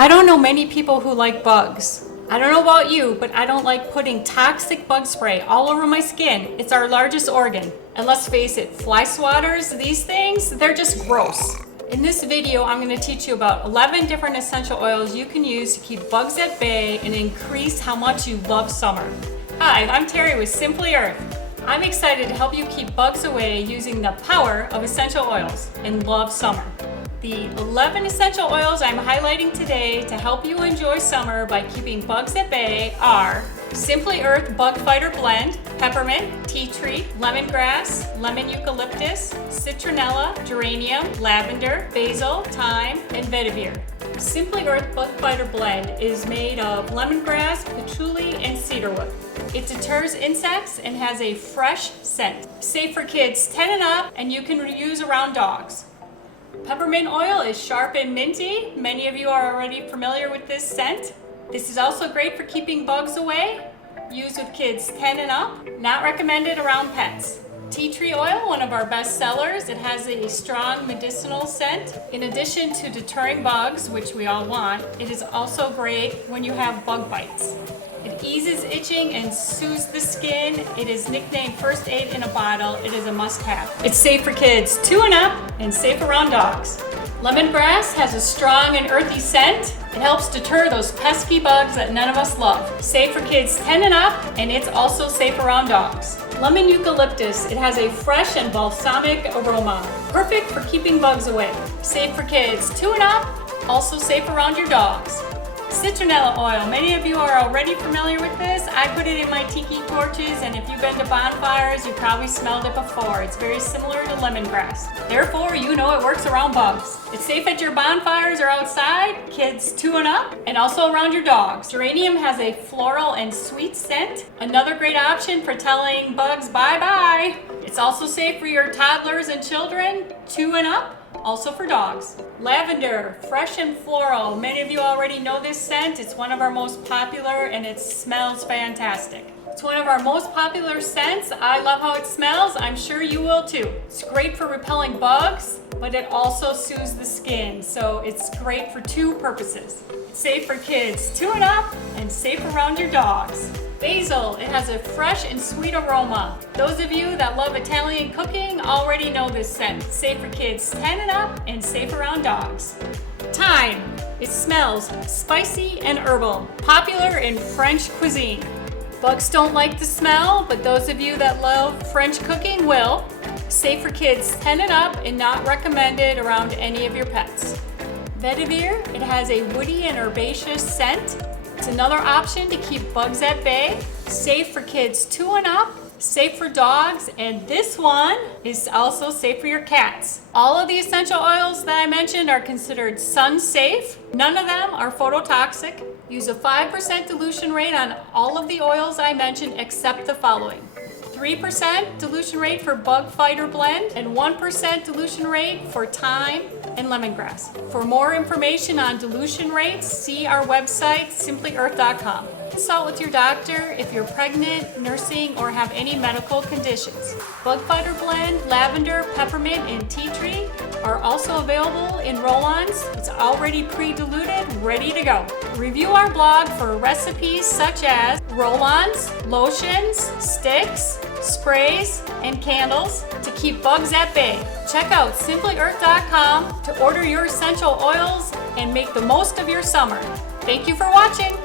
I don't know many people who like bugs. I don't know about you, but I don't like putting toxic bug spray all over my skin. It's our largest organ. And let's face it, fly swatters, these things, they're just gross. In this video, I'm going to teach you about 11 different essential oils you can use to keep bugs at bay and increase how much you love summer. Hi, I'm Terry with Simply Earth. I'm excited to help you keep bugs away using the power of essential oils and love summer. The 11 essential oils I'm highlighting today to help you enjoy summer by keeping bugs at bay are Simply Earth Bug Fighter Blend, peppermint, tea tree, lemongrass, lemon eucalyptus, citronella, geranium, lavender, basil, thyme, and vetiver. Simply Earth Bug Fighter Blend is made of lemongrass, patchouli, and cedarwood. It deters insects and has a fresh scent. Safe for kids 10 and up, and you can use around dogs. Peppermint oil is sharp and minty. Many of you are already familiar with this scent. This is also great for keeping bugs away. Used with kids 10 and up. Not recommended around pets. Tea tree oil, one of our best sellers. It has a strong medicinal scent. In addition to deterring bugs, which we all want, it is also great when you have bug bites. It eases itching and soothes the skin. It is nicknamed First Aid in a Bottle. It is a must-have. It's safe for kids 2 and up and safe around dogs. Lemongrass has a strong and earthy scent. It helps deter those pesky bugs that none of us love. Safe for kids 10 and up, and it's also safe around dogs. Lemon eucalyptus, it has a fresh and balsamic aroma. Perfect for keeping bugs away. Safe for kids 2 and up, also safe around your dogs. Citronella oil, many of you are already familiar with this. I put it in my tiki torches, and if you've been to bonfires, you probably smelled it before. It's very similar to lemongrass. Therefore, you know it works around bugs. It's safe at your bonfires or outside, kids 2 and up, and also around your dogs. Geranium has a floral and sweet scent. Another great option for telling bugs bye-bye. It's also safe for your toddlers and children 2 and up. Also for dogs. Lavender, fresh and floral. Many of you already know this scent. It's one of our most popular and it smells fantastic. It's one of our most popular scents. I love how it smells. I'm sure you will too. It's great for repelling bugs, but it also soothes the skin. So it's great for 2 purposes. It's safe for kids 2 and up and safe around your dogs. Basil, it has a fresh and sweet aroma. Those of you that love Italian cooking already know this scent. Safe for kids 10 and up and safe around dogs. Thyme, it smells spicy and herbal. Popular in French cuisine. Bugs don't like the smell, but those of you that love French cooking will. Safe for kids 10 and up and not recommended around any of your pets. Vetiver, it has a woody and herbaceous scent. It's another option to keep bugs at bay. Safe for kids 2 and up, safe for dogs, and this one is also safe for your cats. All of the essential oils that I mentioned are considered sun safe. None of them are phototoxic. Use a 5% dilution rate on all of the oils I mentioned except the following. 3% dilution rate for Bug Fighter Blend and 1% dilution rate for thyme and lemongrass. For more information on dilution rates, see our website, simplyearth.com. Consult with your doctor if you're pregnant, nursing, or have any medical conditions. Bug Fighter Blend, lavender, peppermint, and tea tree are also available in roll-ons. It's already pre-diluted, ready to go. Review our blog for recipes such as roll-ons, lotions, sticks, sprays, and candles to keep bugs at bay. Check out simplyearth.com to order your essential oils and make the most of your summer. Thank you for watching.